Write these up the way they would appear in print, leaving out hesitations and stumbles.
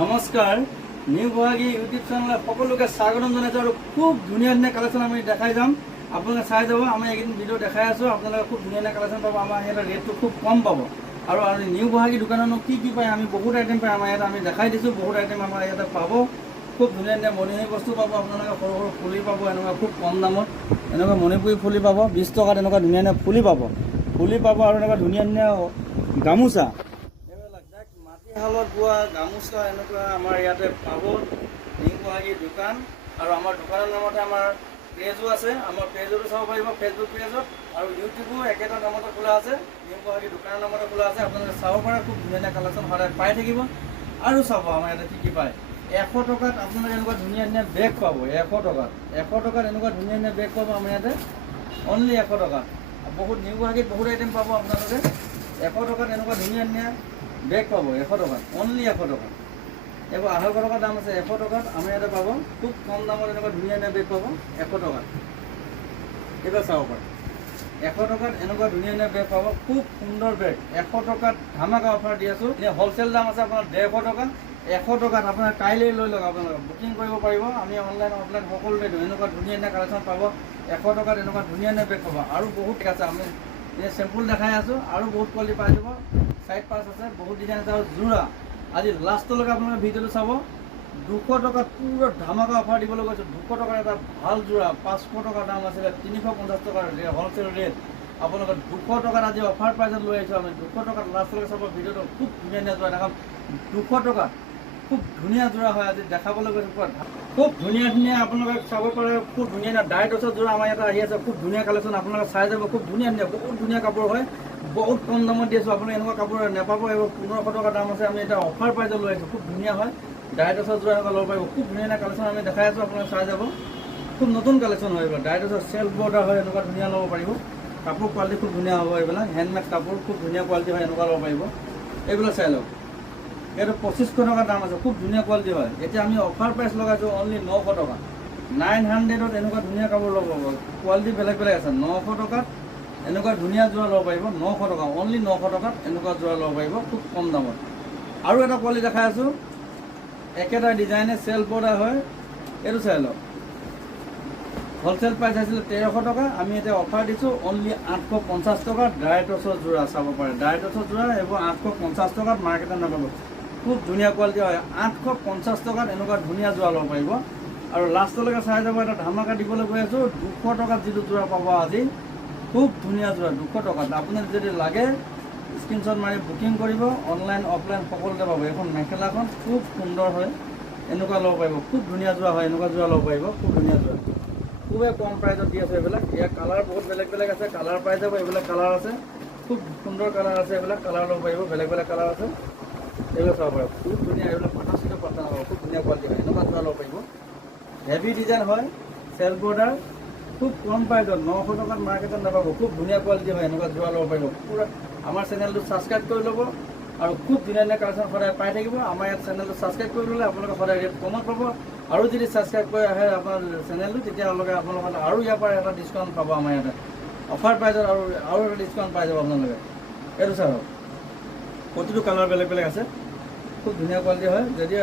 নমস্কাৰ new Guwahati YouTube চেনেলত সকলোকে স্বাগতম জনাইছোঁ আৰু খুব ধুনীয়া ধুনীয়া কালেকশ্যন আমি দেখাই যাম। আপোনালোকে চাই যাব। আমি এইকেইদিন ভিডিঅ' দেখাই আছোঁ। আপোনালোকে খুব ধুনীয়া ধুনীয়া কালেকশ্যন পাব। আমাৰ ইয়াতে ৰেটটো খুব কম পাব আৰু নিউ গুৱাহাটী দোকানতনো কি পায় আমি বহুত আইটেম পাই। আমাৰ ইয়াতে আমি দেখাই দিছোঁ। বহুত আইটেম আমাৰ ইয়াতে পাব। খুব ধুনীয়া ধুনীয়া মণিহাৰী বস্তু পাব। আপোনালোকে সৰু সৰু ফুলি পাব এনেকুৱা খুব কম দামত। এনেকুৱা মণিপুৰী ফুলি পাব 20 টকাত। এনেকুৱা ধুনীয়া ধুনীয়া ফুলি পাব আৰু এনেকুৱা ধুনীয়া ধুনীয়া গামোচা মাটিশালত বোৱা গামোচা এনেকুৱা আমাৰ ইয়াতে পাব। নিউ গুৱাহাটী দোকান আৰু আমাৰ দোকানৰ নামতে আমাৰ পেজো আছে। আমাৰ পেজতো চাব পাৰিব, ফেচবুক পেজত আৰু ইউটিউবো একেটা নামতে খোলা আছে। নিউ গুৱাহাটী দোকানৰ নামতে খোলা আছে। আপোনালোকে চাব পাৰে। খুব ধুনীয়া ধুনীয়া কালেকশ্যন সদায় পাই থাকিব। আৰু চাব আমাৰ ইয়াতে কি পায়। 100 টকাত আপোনালোকে এনেকুৱা ধুনীয়া ধুনীয়া বেগ পাব। 100 টকাত এনেকুৱা ধুনীয়া ধুনীয়া বেগ পাব আমাৰ ইয়াতে অনলি 100 টকাত। বহুত নিউ গুৱাহাটীত বহুত আইটেম পাব আপোনালোকে। 100 টকাত এনেকুৱা ধুনীয়া ধুনীয়া বেগ পাব 100 টকাত, অনলি 100 টকাত। এইবোৰ 250 টকা দাম আছে। 100 টকাত আমাৰ ইয়াতে পাব। খুব কম দামত এনেকুৱা ধুনীয়া ধুনীয়া বেগ পাব 100 টকাত। এইবাৰ চাব পাৰে। 100 টকাত এনেকুৱা ধুনীয়া ধুনীয়া বেগ পাব। খুব সুন্দৰ বেগ। 100 টকাত ধামাকা অফাৰ দি আছোঁ। এনে হ'লচেল দাম আছে আপোনাৰ 150 টকা। 100 টকাত আপোনাৰ কাইলৈ লৈ লওক। আপোনালোকে বুকিং কৰিব পাৰিব। আমি অনলাইন অফলাইন সকলোতে দিওঁ। এনেকুৱা ধুনীয়া ধুনীয়া কালেকশ্যন পাব। 100 টকাত এনেকুৱা ধুনীয়া ধুনীয়া বেগ পাব। আৰু বহুত আছে। আমি চেম্পুল দেখাই আছোঁ। আৰু বহুত কোৱালিটি পাই যাব। সাইড পাঁচ আছে, বহুত ডিজাইন আছে আৰু যোৰা। আজি লাষ্টলৈকে আপোনালোকে ভিডিঅ'টো চাব। 200 টকাত পুৰা ধামাকা অফাৰ দিবলৈ গৈছোঁ। 200 টকাৰ এটা ভাল যোৰা 500 টকাৰ দাম আছিলে 350 টকাৰ হ'লচেল ৰেট। আপোনালোকে 200 টকাত আজি অফাৰ প্ৰাইজত লৈ আহিছোঁ আমি। 200 টকাত লাষ্টলৈকে চাব ভিডিঅ'টো। খুব ধুনীয়া ধুনীয়া যোৰা দেখাম। 200 টকাত খুব ধুনীয়া যোৰা হয়। আজি দেখাবলৈ গৈছোঁ খুব ধুনীয়া ধুনীয়া আপোনালোকে চাব পাৰে। খুব ধুনীয়া ধুনীয়া ডাইটছৰ যোৰা আমাৰ ইয়াতে আহি আছে। খুব ধুনীয়া কালেকশ্যন আপোনালোকে চাই যাব। খুব ধুনীয়া ধুনীয়া বহুত ধুনীয়া কাপোৰ হয়। বহুত কম দামত দি আছোঁ। আপুনি এনেকুৱা কাপোৰ নাপাব। এইবোৰ 1500 টকা দাম আছে। আমি এটা অফাৰ প্ৰাইজত লৈ আহিছোঁ। খুব ধুনীয়া হয়। ডাইটছৰ যোৰা এনেকুৱা ল'ব পাৰিব। খুব ধুনীয়া ধুনীয়া কালেকশ্যন আমি দেখাই আছোঁ। আপোনালোকে চাই যাব। খুব নতুন কালেকশ্যন হয় এইবিলাক। ডাইটছৰ চেল্ফ বৰ্ডাৰ হয়। এনেকুৱা ধুনীয়া ল'ব পাৰিব। কাপোৰ কোৱালিটি খুব ধুনীয়া হ'ব। এইবিলাক হেণ্ডমেড কাপোৰ খুব ধুনীয়া কোৱালিটি হয়। এনেকুৱা ল'ব পাৰিব। এইবিলাক চাই লওক। এইটো 2500 টকা দাম আছে। খুব ধুনীয়া কোৱালিটি হয়। এতিয়া আমি অফাৰ প্ৰাইচ লগাইছোঁ অনলি 900 টকা। 900ত এনেকুৱা ধুনীয়া কাপোৰ ল'ব পাৰিব। কোৱালিটি বেলেগ বেলেগ আছে। 900 টকাত এনেকুৱা ধুনীয়া যোৰা ল'ব পাৰিব। 900 টকা অনলি 900 টকাত এনেকুৱা যোৰা ল'ব পাৰিব খুব কম দামত। আৰু এটা কোৱালিটি দেখাই আছোঁ। একেটা ডিজাইনে চেল্ফ বৰ্ডাৰ হয়। এইটো চাই লওক। হ'লচেল প্ৰাইচ আছিলে 1300 টকা। আমি এতিয়া অফাৰ দিছোঁ অনলি 850 টকা। ডাইটছৰ যোৰা চাব পাৰে। ডাইটছৰ যোৰা এইবোৰ 850 টকাত মাৰ্কেটত নাপাব। খুব ধুনীয়া কোৱালিটি হয়। 850 টকাত এনেকুৱা ধুনীয়া যোৰা ল'ব পাৰিব। আৰু লাষ্টলৈকে চাই যাব। এটা ধামাকা দিবলৈ গৈ আছোঁ। 200 টকাত যিটো যোৰা পাব আজি খুব ধুনীয়া যোৰা 200 টকাত। আপোনাক যদি লাগে স্ক্ৰীনশ্বট মাৰি বুকিং কৰিব। অনলাইন অফলাইন সকলোতে পাব। এইখন মেখেলাখন খুব সুন্দৰ হয়। এনেকুৱা ল'ব পাৰিব। খুব ধুনীয়া যোৰা হয়। এনেকুৱা যোৰা ল'ব পাৰিব। খুব ধুনীয়া যোৰা। খুবেই কম প্ৰাইজত দি আছে এইবিলাক। ইয়াৰ কালাৰ বহুত বেলেগ বেলেগ আছে। কালাৰ পাই যাব। এইবিলাক কালাৰ আছে। খুব সুন্দৰ কালাৰ আছে। এইবিলাক কালাৰ ল'ব পাৰিব। বেলেগ বেলেগ কালাৰ আছে। এইবিলাক চাব পাৰিব। খুব ধুনীয়া। এইবিলাক পাতা চিটো পাতা হ'ব। খুব ধুনীয়া কোৱালিটি হয়। এনেকুৱা যোৰা ল'ব পাৰিব। হেভি ডিজাইন হয়। চেল্ফ বৰ্ডাৰ খুব কম প্ৰাইজত 900 টকাত মাৰ্কেটত নাপাব। খুব ধুনীয়া কোৱালিটি হয়। এনেকুৱা যোৰা ল'ব পাৰিব। পুৰা আমাৰ চেনেলটো ছাবস্ক্ৰাইব কৰি ল'ব আৰু খুব ধুনীয়া ধুনীয়া কালেকশ্যন সদায় পাই থাকিব। আমাৰ ইয়াত চেনেলটো ছাবস্ক্ৰাইব কৰি ল'লে আপোনালোকে সদায় ৰেট কমত পাব। আৰু যদি ছাবস্ক্ৰাইব কৰি আহে আপোনাৰ চেনেলটো তেতিয়াহ'লে আপোনালোকে আৰু ইয়াৰ পৰা এটা ডিছকাউণ্ট পাব। আমাৰ ইয়াতে অফাৰ প্ৰাইজত আৰু এটা ডিছকাউণ্ট পাই যাব আপোনালোকে। এইটো চাওক। প্ৰতিটো কালাৰ বেলেগ বেলেগ আছে। খুব ধুনীয়া কোৱালিটি হয়। যদি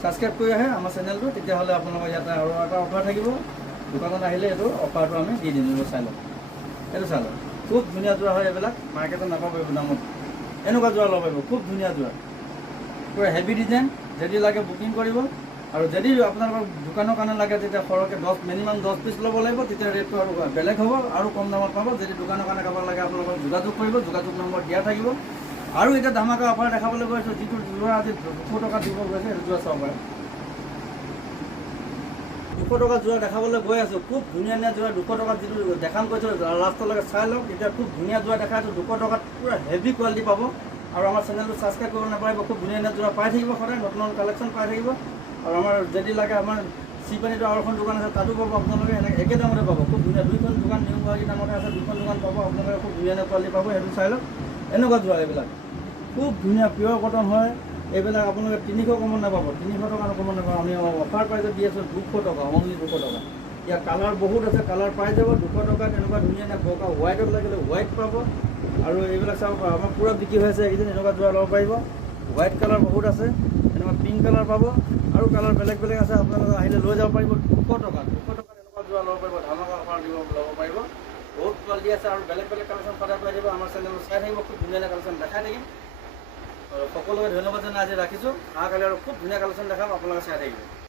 ছাবস্ক্ৰাইব কৰি আহে আমাৰ চেনেলটো তেতিয়াহ'লে আপোনালোকৰ ইয়াতে আৰু এটা অফাৰ থাকিব। দোকানত আহিলে এইটো অফাৰটো আমি দি দিম। এইটো চাই লওক। এইটো চাই লওক। খুব ধুনীয়া যোৰা হয়। এইবিলাক মাৰ্কেটত নাপাব এইবোৰ দামত। এনেকুৱা যোৰা ল'ব পাৰিব। খুব ধুনীয়া যোৰা। পুৰা হেভি ডিজাইন। যদি লাগে বুকিং কৰিব। আৰু যদি আপোনালোকৰ দোকানৰ কাৰণে লাগে তেতিয়া সৰহকৈ মিনিমাম 10 পিচ ল'ব লাগিব। তেতিয়া ৰেটটো আৰু বেলেগ হ'ব। আৰু কম দামত পাব। যদি দোকানৰ কাৰণে কাৰোবাৰ লাগে আপোনালোকৰ যোগাযোগ কৰিব। যোগাযোগ নম্বৰ দিয়া থাকিব। আৰু এতিয়া ধামাকা অফাৰ দেখাবলৈ গৈছোঁ। যিটো যোৰা আজি 200 টকা দিব গৈছে সেইটো যোৰা চাব পাৰে। 200 টকা যোৰা দেখাবলৈ গৈ আছোঁ। খুব ধুনীয়া ধুনীয়া যোৰা 200 টকাত যিটো দেখাম কৈছোঁ লাষ্টলৈকে চাই লওক। এতিয়া খুব ধুনীয়া যোৰা দেখাই আছোঁ। 200 টকাত পুৰা হেভি কোৱালিটি পাব। আৰু আমাৰ চেনেলটো ছাবস্ক্ৰাইব কৰিব নাপাৰিব। খুব ধুনীয়া ধুনীয়া যোৰা পাই থাকিব। সদায় নতুন নতুন কালেকশ্যন পাই থাকিব। আৰু আমাৰ যদি লাগে আমাৰ চিপানীটো আৰু এখন দোকান আছে তাতো পাব আপোনালোকে। এনেকৈ একে দামতে পাব। খুব ধুনীয়া 2খন দোকান নিউ গুৱাহাটী নামতে আছে। 2খন দোকান পাব আপোনালোকে। খুব ধুনীয়া ধুনীয়া কোৱালিটি পাব। সেইটো চাই লওক। এনেকুৱা যোৰা এইবিলাক খুব ধুনীয়া পিয়ৰ কটন হয়। এইবিলাক আপোনালোকে 300 কমত নাপাব। 300 টকা কমত নাপাব। আমি অফাৰ প্ৰাইজত দি আছোঁ 200 টকা অনলি 200 টকা। ইয়াৰ কালাৰ বহুত আছে। কালাৰ পাই যাব 200 টকাত। এনেকুৱা ধুনীয়া ধুনীয়া বগা হোৱাইটত লাগিলে হোৱাইট পাব। আৰু এইবিলাক চাব আমাৰ পূৰা বিক্ৰী হৈ আছে এইকেইদিন। এনেকুৱা যোৰা ল'ব পাৰিব। হোৱাইট কালাৰ বহুত আছে। এনেকুৱা পিংক কালাৰ পাব আৰু কালাৰ বেলেগ বেলেগ আছে। আপোনালোকে আহিলে লৈ যাব পাৰিব 200 টকাত এনেকুৱা যোৰা ল'ব পাৰিব, ধামাকা অফাৰ ল'ব পাৰিব। বহুত কোৱালিটি আছে আৰু বেলেগ বেলেগ কালেকশ্যন সদায় পাই দিব। আমাৰ চেনেলত চাই থাকিব, খুব ধুনীয়া ধুনীয়া কালেকশ্যন দেখাই থাকিম। সকলোকে ধন্যবাদ জনাই আজি ৰাখিছোঁ। অহাকালি আৰু খুব ধুনীয়া কালেকশ্যন দেখাম, আপোনালোকে চাই থাকিব।